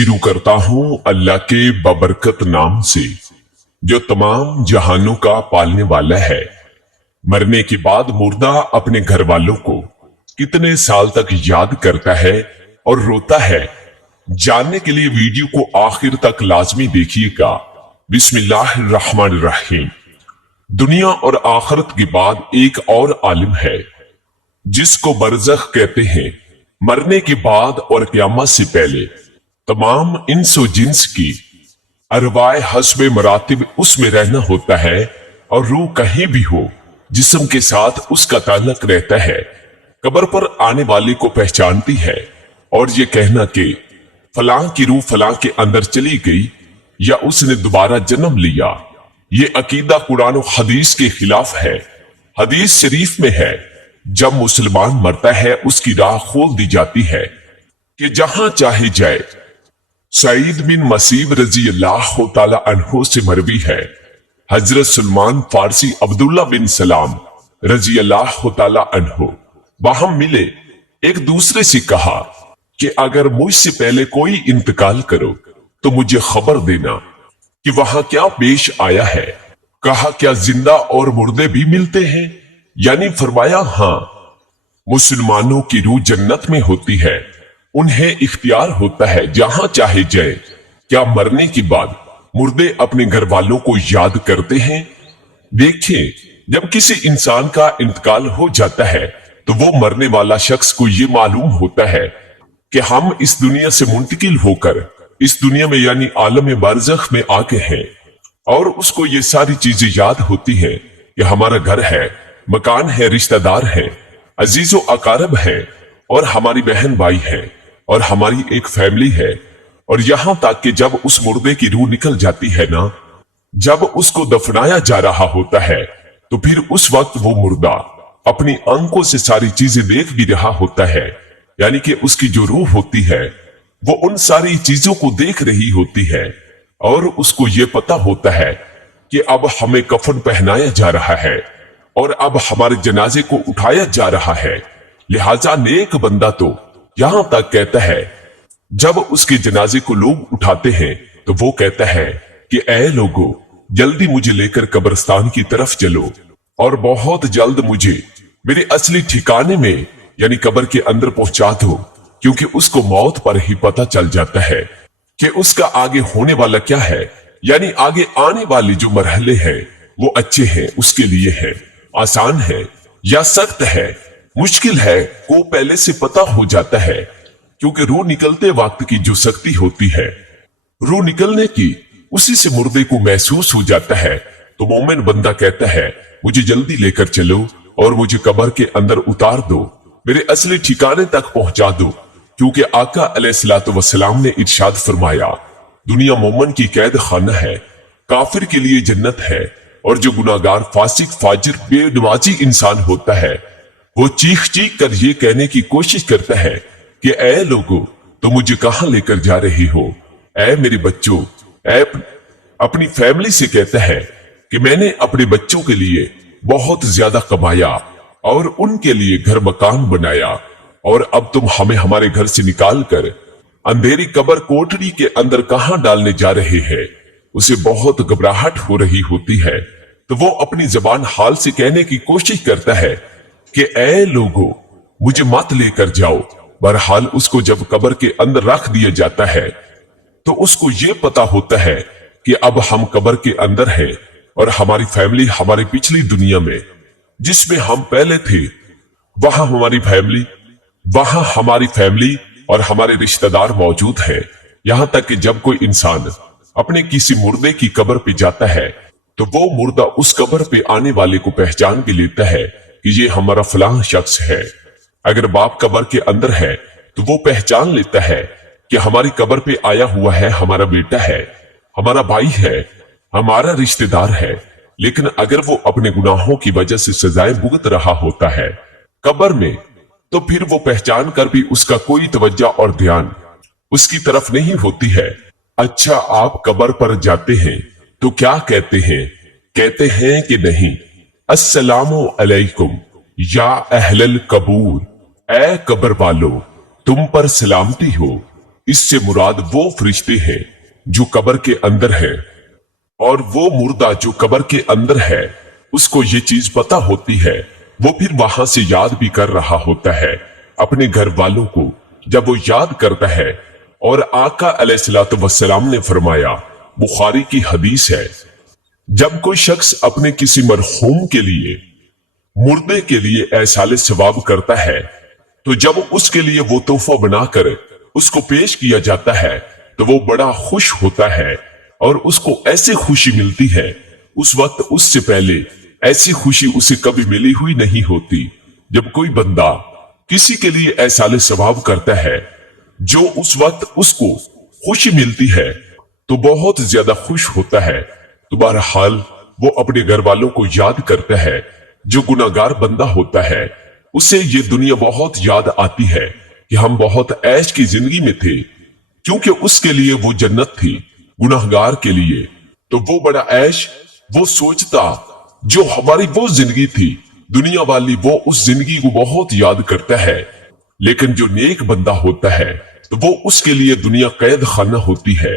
शुरू करता हूँ अल्लाह के बबरकत नाम से, जो तमाम जहानों का पालने वाला है। मरने के बाद मुर्दा अपने घर वालों को कितने साल तक याद करता है और रोता है, जानने के लिए वीडियो को आखिर तक लाजमी देखिएगा। बिस्मिल्लाहिर्रहमानिर्रहीम। दुनिया और आखिरत के बाद एक और आलिम है जिसको बरज़ख कहते हैं। मरने के बाद और क़यामत से पहले तमाम इंसो जिन्स की अरवाए हस्बे मरातिब उसमें रहना होता है और रूह कहीं भी हो जिस्म के साथ उसका ताल्लुक रहता है। कब्र पर आने वाले को पहचानती है और ये कहना कि फलां की रूह फलां के अंदर चली गई या उसने दोबारा जन्म लिया, ये अकीदा कुरान और हदीस के खिलाफ है। हदीस शरीफ में है, जब मुसलमान मरता है उसकी राह खोल दी जाती है कि जहां चाहे जाए। सईद बिन मसीब रजी अल्लाह तआला अन्हु से मरवी है, हजरत सलमान फारसी अब्दुल्ला बिन सलाम रजी अल्लाह तआला अन्हु वहां मिले, एक दूसरे से कहा कि अगर मुझसे पहले कोई इंतकाल करो तो मुझे खबर देना कि वहां क्या पेश आया है। कहा क्या जिंदा और मुर्दे भी मिलते हैं? यानी फरमाया हाँ। मुसलमानों की रूह जन्नत में होती है, उन्हें इख्तियार होता है जहां चाहे जाए। क्या मरने के बाद मुर्दे अपने घर वालों को याद करते हैं? देखिए, जब किसी इंसान का इंतकाल हो जाता है तो वो मरने वाला शख्स को ये मालूम होता है कि हम इस दुनिया से मुंतकिल होकर इस दुनिया में यानी आलम बरज़ख में आ गए हैं, और उसको ये सारी चीजें याद होती हैं कि हमारा घर है, मकान है, रिश्तेदार है, अजीजो अकारब है, और हमारी बहन भाई है, और हमारी एक फैमिली है। और यहां तक कि जब उस मुर्दे की रूह निकल जाती है ना, जब उसको दफनाया जा रहा होता है, तो फिर उस वक्त वो मुर्दा अपनी आंखों से सारी चीजें देख भी रहा होता है। यानी कि उसकी जो रूह होती है वो उन सारी चीजों को देख रही होती है, और उसको ये पता होता है कि अब हमें कफन पहनाया जा रहा है और अब हमारे जनाजे को उठाया जा रहा है। लिहाजा नेक बंदा तो यहां तक कहता है, जब उसके जनाजे को लोग उठाते हैं तो वो कहता है कि ऐ लोगों, जल्दी मुझे लेकर कब्रिस्तान की तरफ चलो और बहुत जल्द मुझे मेरे असली ठिकाने में यानी कब्र के अंदर पहुंचा दो, क्योंकि उसको मौत पर ही पता चल जाता है कि उसका आगे होने वाला क्या है। यानी आगे आने वाले जो मरहले हैं वो अच्छे हैं, उसके लिए है, आसान है या सख्त है, मुश्किल है, को पहले से पता हो जाता है। क्योंकि रूह निकलते वक्त की जो शक्ति होती है, रूह निकलने की, उसी से मुर्दे को महसूस हो जाता है। तो मोमिन बंदा कहता है, मुझे जल्दी लेकर चलो और मुझे कब्र के अंदर उतार दो, मेरे असली ठिकाने तक पहुंचा दो। क्योंकि आका अलैहिस्सलातु वस्सलाम ने इरशाद फरमाया, दुनिया मोमन की कैद खाना है, काफिर के लिए जन्नत है, और जो गुनाहगार फासिक फाजिर बेनमाजी इंसान होता है वो चीख चीख कर ये कहने की कोशिश करता है कि ऐ लोगों, तो मुझे कहां लेकर जा रही हो? ऐ मेरे बच्चों, ऐ अपनी फैमिली से कहता है कि मैंने अपने बच्चों के लिए बहुत ज्यादा कमाया और उनके लिए घर मकान बनाया, और अब तुम हमें हमारे घर से निकाल कर अंधेरी कब्र कोठरी के अंदर कहां डालने जा रहे हैं? उसे बहुत घबराहट हो रही होती है, तो वो अपनी जबान हाल से कहने की कोशिश करता है कि ऐ लोगों, मुझे मत लेकर जाओ। बहरहाल उसको जब कब्र के अंदर रख दिया जाता है तो उसको ये पता होता है कि अब हम कब्र के अंदर हैं और हमारी फैमिली हमारी पिछली दुनिया में जिसमें हम पहले थे, वहां हमारी फैमिली और हमारे रिश्तेदार मौजूद हैं। यहां तक कि जब कोई इंसान अपने किसी मुर्दे की कब्र पे जाता है तो वो मुर्दा उस कब्र पे आने वाले को पहचान भी लेता है कि ये हमारा फलां शख्स है। अगर बाप कब्र के अंदर है तो वो पहचान लेता है कि हमारी कब्र पे आया हुआ है हमारा बेटा है, हमारा भाई है, हमारा रिश्तेदार है। लेकिन अगर वो अपने गुनाहों की वजह से सजाएं भुगत रहा होता है कब्र में, तो फिर वो पहचान कर भी उसका कोई तवज्जो और ध्यान उसकी तरफ नहीं होती है। अच्छा, आप कब्र पर जाते हैं तो क्या कहते हैं? कहते हैं कि नहीं, अस्सलामु अलैकुम या अहलल कबूर, ऐ कब्र वालो, तुम पर सलामती हो। इससे मुराद वो फरिश्ते हैं जो कब्र के अंदर हैं, और वो मुर्दा जो कब्र के अंदर है उसको ये चीज पता होती है, वो फिर वहां से याद भी कर रहा होता है अपने घर वालों को। जब वो याद करता है, और आका अलैहिस्सलातु वस्सलाम ने फरमाया, बुखारी की हदीस है, जब कोई शख्स अपने किसी मरहूम के लिए, मुर्दे के लिए एहसाले सवाब करता है, तो जब उसके लिए वो तोहफा बनाकर उसको पेश किया जाता है तो वो बड़ा खुश होता है, और उसको ऐसी खुशी मिलती है उस वक्त उससे पहले ऐसी खुशी उसे कभी मिली हुई नहीं होती। जब कोई बंदा किसी के लिए एहसाले सवाब करता है, जो उस वक्त उसको खुशी मिलती है तो बहुत ज्यादा खुश होता है। तो बहरहाल वो अपने घर वालों को याद करता है। जो गुनाहगार बंदा होता है उसे ये दुनिया बहुत याद आती है कि हम बहुत ऐश की जिंदगी में थे, क्योंकि उसके लिए वो जन्नत थी। गुनाहगार के लिए तो वो बड़ा ऐश वो सोचता, जो हमारी वो जिंदगी थी दुनिया वाली, वो उस जिंदगी को बहुत याद करता है। लेकिन जो नेक बंदा होता है तो वो उसके लिए दुनिया कैद खाना होती है,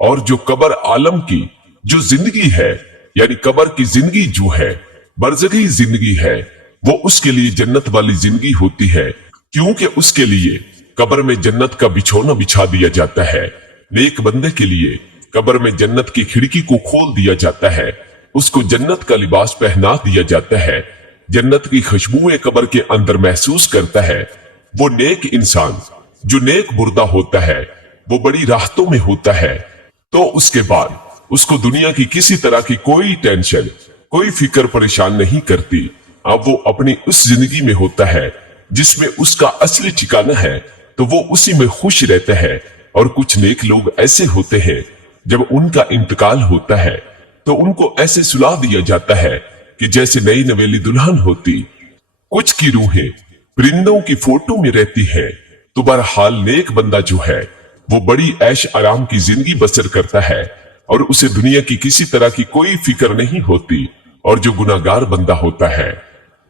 और जो कब्र आलम की जो जिंदगी है, यानी कब्र की जिंदगी जो है, बरज़खी जिंदगी है, वो उसके लिए जन्नत वाली जिंदगी होती है, क्योंकि उसके लिए कब्र में जन्नत का बिछौना बिछा दिया जाता है। नेक बंदे के लिए कब्र में जन्नत की खिड़की को खोल दिया जाता है, उसको जन्नत का लिबास पहना दिया जाता है, जन्नत की खुशबुएं कब्र के अंदर महसूस करता है। वो नेक इंसान जो नेक मुर्दा होता है वो बड़ी राहतों में होता है। तो उसके बाद उसको दुनिया की किसी तरह की कोई टेंशन, कोई फिक्र परेशान नहीं करती। अब वो अपनी उस जिंदगी में होता है जिसमें उसका असली ठिकाना है, तो वो उसी में खुश रहता है। और कुछ नेक लोग ऐसे होते हैं, जब उनका इंतकाल होता है तो उनको ऐसे सुला दिया जाता है कि जैसे नई नवेली दुल्हन होती। कुछ की रूहें परिंदों की फोटो में रहती है। तो बहरहाल नेक बंदा जो है वो बड़ी ऐश आराम की जिंदगी बसर करता है, और उसे दुनिया की किसी तरह की कोई फिक्र नहीं होती। और जो गुनाहगार बंदा होता है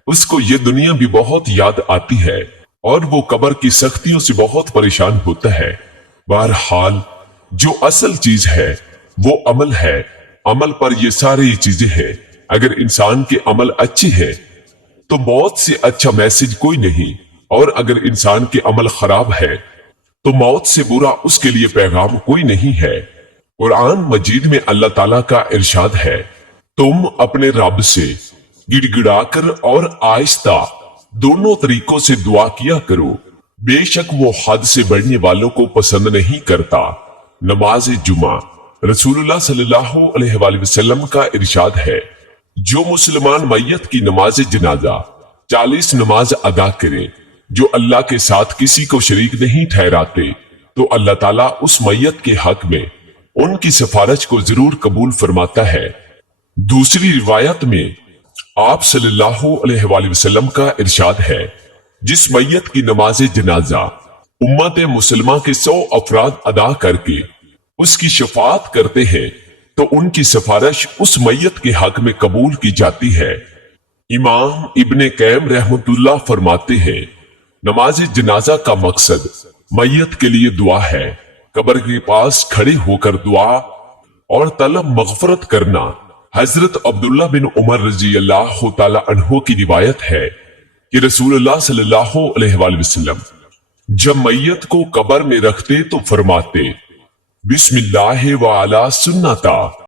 उसको ये दुनिया भी बहुत याद आती है, और वो कब्र की सख्तियों से बहुत परेशान होता है। बहरहाल जो असल चीज है वो अमल है। अमल पर ये सारी चीजें हैं। अगर इंसान के अमल अच्छे हैं तो मौत से अच्छा मैसेज कोई नहीं, और अगर इंसान के अमल खराब है तो मौत से बुरा उसके लिए पैगाम कोई नहीं है। कुरान मजीद में अल्लाह ताला का इरशाद है, तुम अपने रब से गिड़गिड़ाकर और आहिस्ता दोनों तरीकों से दुआ किया करो, बेशक वो हद से बढ़ने वालों को पसंद नहीं करता। नमाज जुमा, रसूलुल्लाह सल्लल्लाहु अलैहि वसल्लम का इरशाद है, जो मुसलमान मैयत की नमाज जनाजा 40 नमाज अदा करे जो अल्लाह के साथ किसी को शरीक नहीं ठहराते, तो अल्लाह ताला उस मैयत के हक में उनकी सिफारिश को जरूर कबूल फरमाता है। दूसरी रिवायत में आप सल्लल्लाहु अलैहि वसल्लम का इरशाद है, जिस मैयत की नमाज जनाजा उम्मत मुसलमान के 100 अफराद अदा करके उसकी शफाअत करते हैं तो उनकी सिफारिश उस मैयत के हक में कबूल की जाती है। इमाम इब्ने कैम रहमतुल्लाह फरमाते हैं, नमाज जनाजा का मकसद मैयत के लिए दुआ है। कब्र के पास खड़े होकर दुआ और तलब मगफरत करना। हजरत अब्दुल्ला बिन उमर रजी अल्लाह तआला अन्हु की रिवायत है कि रसूलुल्लाह सल्लल्लाहु अलैहि वसल्लम जब मैयत को कब्र में रखते तो फरमाते, बिस्मिल्लाह व अला सुन्नता।